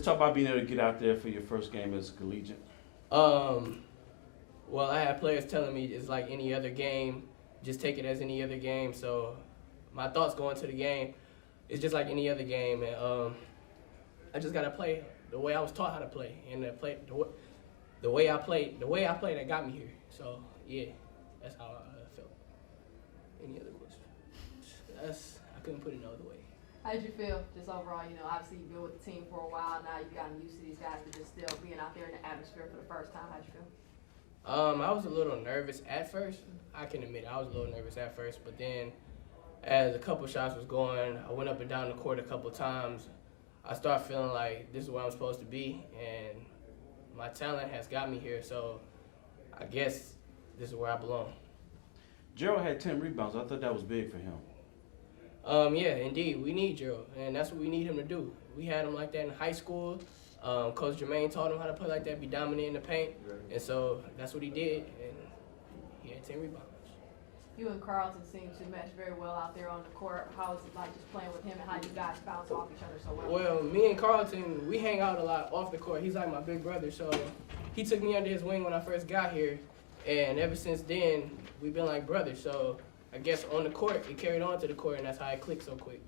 Let's talk about being able to get out there for your first game as collegiate. Well, I had players telling me it's like any other game. Just take it as any other game. So my thoughts going to the game, it's just like any other game, and I just gotta play the way I was taught how to play, and the way I played, that got me here. So yeah, that's how I felt. Any other question? I couldn't put it no other way. How did you feel just overall? You know, obviously you've been with the team for a while now. You've gotten used to these guys, but just still being out there in the atmosphere for the first time. How'd you feel? I was a little nervous at first. I can admit I was a little nervous at first, but then as a couple shots was going, I went up and down the court a couple times. I started feeling like this is where I'm supposed to be, and my talent has got me here. So I guess this is where I belong. Gerald had 10 rebounds. I thought that was big for him. Yeah, indeed, we need Gerald, and that's what we need him to do. We had him like that in high school. Coach Jermaine taught him how to play like that, be dominant in the paint, and so that's what he did, and he had 10 rebounds. You and Carlton seem to mesh very well out there on the court. How is it like just playing with him, and how you guys bounce off each other so well? Well, me and Carlton, we hang out a lot off the court. He's like my big brother, so he took me under his wing when I first got here, and ever since then, we've been like brothers. So I guess on the court, it carried on to the court, and that's how it clicked so quick.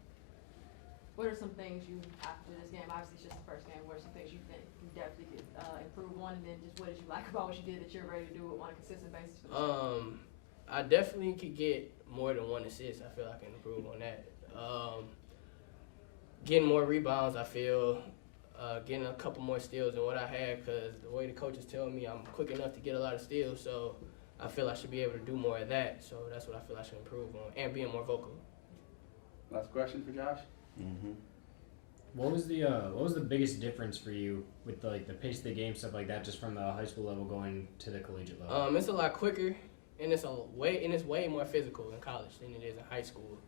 What are some things you, after this game, obviously it's just the first game, what are some things you think you definitely could improve on, and then just what did you like about what you did that you're ready to do on a consistent basis for the team? I definitely could get more than 1 assist. I feel I can improve on that. Getting more rebounds, I feel. Getting a couple more steals than what I had, because the way the coaches tell me I'm quick enough to get a lot of steals, so I feel I should be able to do more of that. So that's what I feel I should improve on, and being more vocal. Last question for Josh. Mm-hmm. What was the biggest difference for you with the pace of the game, stuff like that, just from the high school level going to the collegiate level? It's a lot quicker, and it's way more physical in college than it is in high school,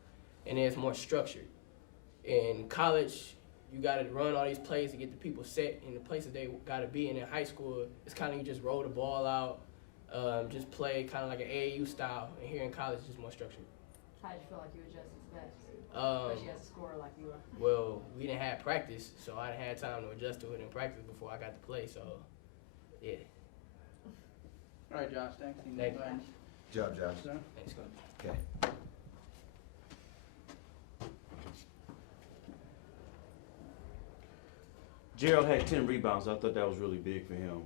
and it's more structured. In college, you got to run all these plays to get the people set in the places they got to be. And in high school, it's kind of you just roll the ball out, just play kind of like an AAU style. And here in college, it's just more structured. How did you feel like you adjusted to that? Especially as a scorer like you are. Well, we didn't have practice, so I didn't have time to adjust to it in practice before I got to play. So, yeah. All right, Josh. Thanks. Thank you. Good job, Josh. Thanks, Coach. Okay. Gerald had 10 rebounds. I thought that was really big for him.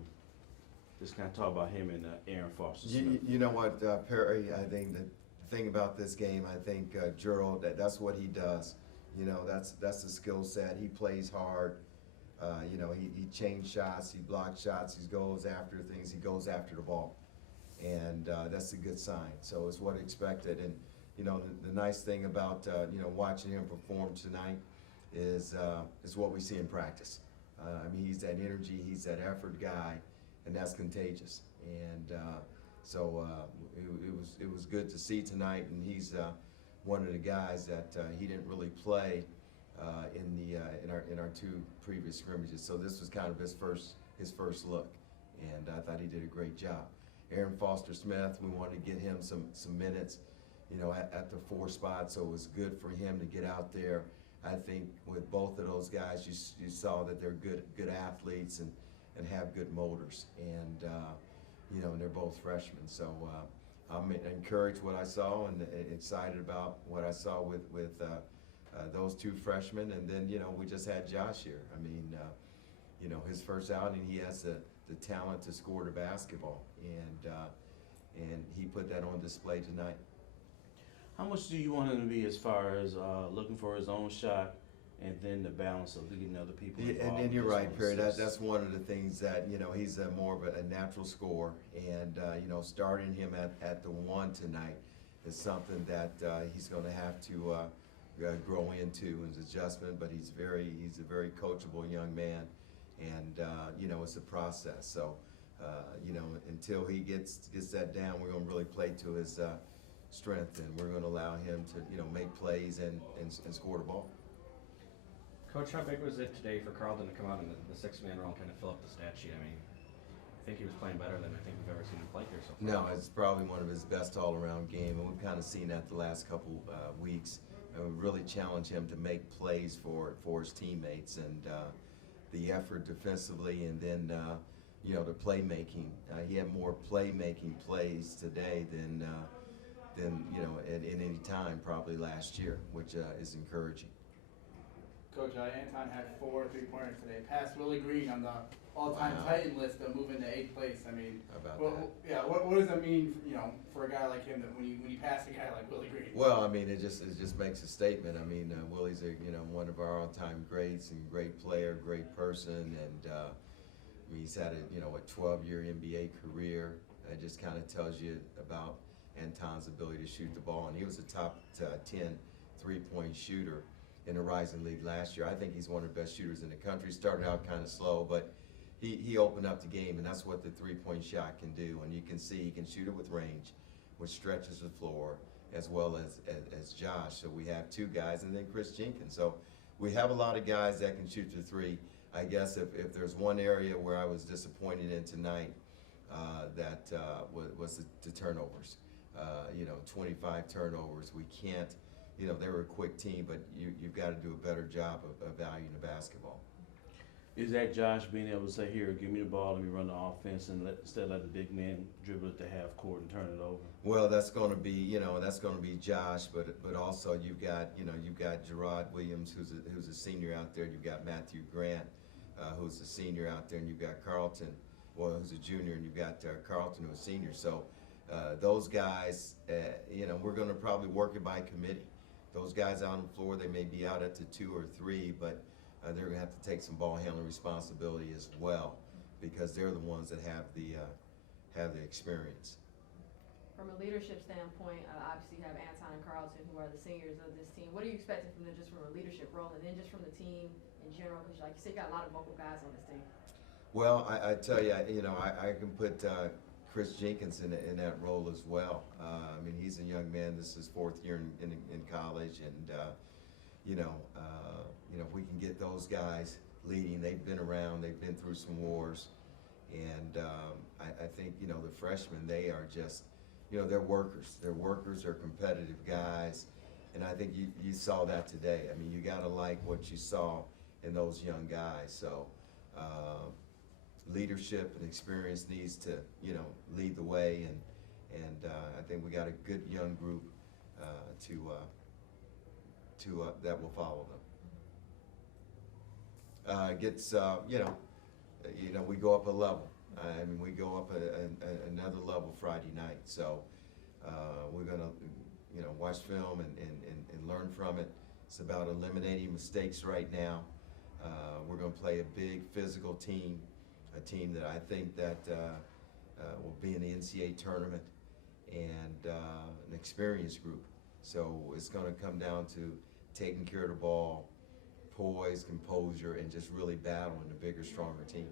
Just kind of talk about him and Aaron Foster Smith. You know what, Perry, I think the thing about this game, I think Gerald, that's what he does. You know, that's the skill set. He plays hard. You know, he changed shots, he blocked shots, he goes after things, he goes after the ball. And that's a good sign. So it's what expected. And, you know, the nice thing about, you know, watching him perform tonight is what we see in practice. I mean, he's that energy, he's that effort guy, and that's contagious. And so it was good to see tonight, and he's one of the guys that he didn't really play in our 2 previous scrimmages. So this was kind of his first look, and I thought he did a great job. Aaron Foster Smith, we wanted to get him some minutes, you know, at the 4 spot, so it was good for him to get out there. I think with both of those guys, you saw that they're good athletes and have good motors, and you know, and they're both freshmen. So I'm encouraged what I saw and excited about what I saw with those 2 freshmen. And then, you know, we just had Josh here. I mean, you know, his first outing, he has the talent to score the basketball, and he put that on display tonight. How much do you want him to be as far as looking for his own shot and then the balance of leading other people involved? And you're with right, his Perry. own assists? That's one of the things that, you know, he's more of a natural scorer, and you know, starting him at the 1 tonight is something that he's going to have to grow into in his adjustment. But he's a very coachable young man, and you know, it's a process. So you know, until he gets that down, we're going to really play to his strength, and we're going to allow him to, you know, make plays and score the ball. Coach, how big was it today for Carlton to come out in the 6-man role and kind of fill up the stat sheet? I mean, I think he was playing better than I think we've ever seen him play here so far. No, it's probably one of his best all-around game, and we've kind of seen that the last couple weeks. And we really challenge him to make plays for his teammates, and the effort defensively, and then you know, the playmaking. He had more playmaking plays today than you know, at any time probably last year, which is encouraging. Coach, Anton had 4 3-pointers today. Passed Willie Green on the all-time Wow. Titan list of moving to 8th place. I mean, How about well, that? yeah. What does that mean, you know, for a guy like him that when you pass a guy like Willie Green? Well, I mean, it just makes a statement. I mean, Willie's you know, one of our all-time greats and great player, great person, and I mean, he's had a, you know, a 12-year NBA career. It just kind of tells you about Anton's ability to shoot the ball, and he was a top 10 3-point shooter in the Rising League last year. I think he's one of the best shooters in the country. Started out kind of slow, but he opened up the game, and that's what the 3-point shot can do. And you can see he can shoot it with range, which stretches the floor, as well as Josh. So we have 2 guys, and then Chris Jenkins. So we have a lot of guys that can shoot the 3. I guess if there's one area where I was disappointed in tonight, that was the turnovers. You know, 25 turnovers. We can't, you know, they were a quick team, but you've got to do a better job of valuing the basketball. Is that Josh being able to say, here, give me the ball, let me run the offense, and instead of let the big man dribble it to half court and turn it over? Well, that's going to be, you know, that's going to be Josh, but also you've got, you know, you've got Gerard Williams, who's a senior out there. You've got Matthew Grant, who's a senior out there, and you've got Carlton, well, who's a junior, and you've got Carlton, who's a senior. So those guys, you know, we're going to probably work it by committee. Those guys out on the floor, they may be out at the 2 or 3, but they're going to have to take some ball handling responsibility as well, because they're the ones that have the experience. From a leadership standpoint, obviously you have Anton and Carlton, who are the seniors of this team. What are you expecting from them just from a leadership role, and then just from the team in general? Because like you said, you got a lot of vocal guys on this team. Well, I tell you, you know, I can put Chris Jenkins in that role as well. I mean, he's a young man. This is 4th year in college, and you know, if we can get those guys leading, they've been around, they've been through some wars, and I think, you know, the freshmen, they are just, you know, they're workers. They're workers. They're competitive guys, and I think you saw that today. I mean, you got to like what you saw in those young guys. So. Leadership and experience needs to, you know, lead the way, and I think we got a good young group that will follow them. Gets you know, we go up a level. I mean, we go up another level Friday night. So we're gonna, you know, watch film and learn from it. It's about eliminating mistakes right now. We're gonna play a big physical team. A team that I think that will be in the NCAA tournament, and an experienced group. So it's going to come down to taking care of the ball, poise, composure, and just really battling the bigger, stronger team.